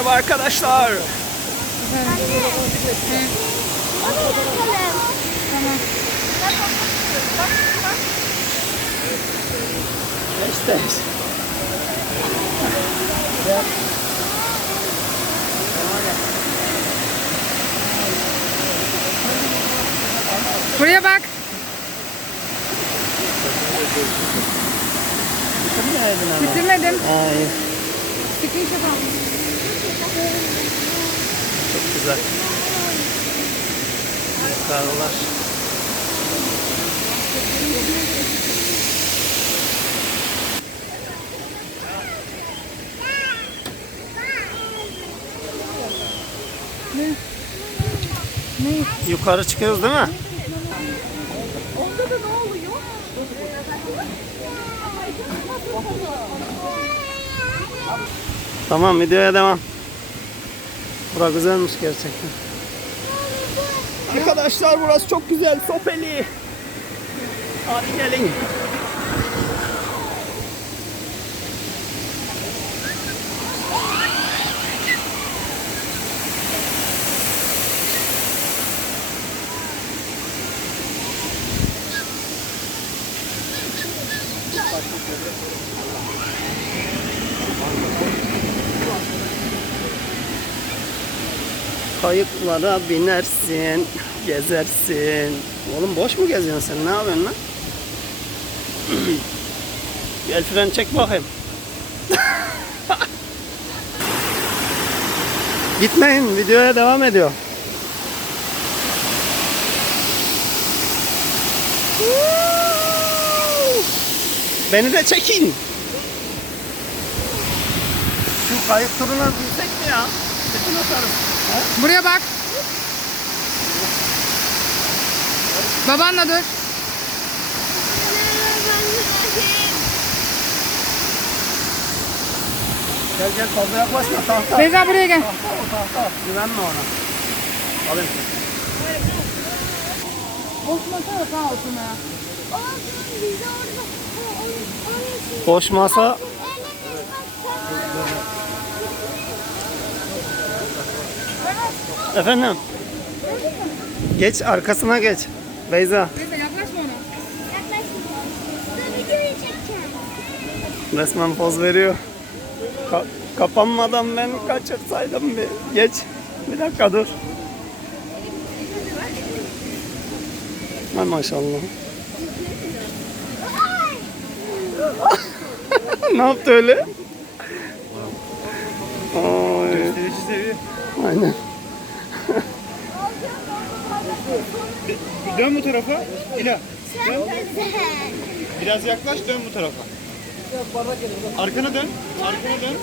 Merhaba arkadaşlar. İşte. Buraya bak. Bitirmedim. Ay, Screenshot aldım. Çok güzel. Karlar. Ne? Yukarı çıkıyoruz değil mi? Onda da ne oluyor? Tamam videoya devam. Bura güzelmiş gerçekten. Arkadaşlar burası çok güzel. Sopeli. Hadi gelin. Kayıklara binersin, gezersin. Oğlum boş mu geziyorsun sen? Ne yapıyorsun lan? El fren çek bakayım. Gitmeyin, videoya devam ediyor. Beni de çekin. Şu kayık turuna binsek mi ya? Bütün atarız. Buraya bak. Babanla dur. Gel gel fazla yaklaşma tahta. Beyza buraya gel. Tahta o tahta. Güvenme ona. Alayım. Osman'a sağ olsun ya. Boş masa efendim. Geç arkasına geç. Beyza Beyza yaklaşma ona. resmen poz veriyor. Ka- kapanmadan ben kaçırsaydım bir. Geç. Bir dakika dur. Hay maşallah. ne yaptı öyle? Ay. Aynen. Dön bu tarafa. İla. Biraz yaklaş dön bu tarafa. Arkana dön. Arkana dön.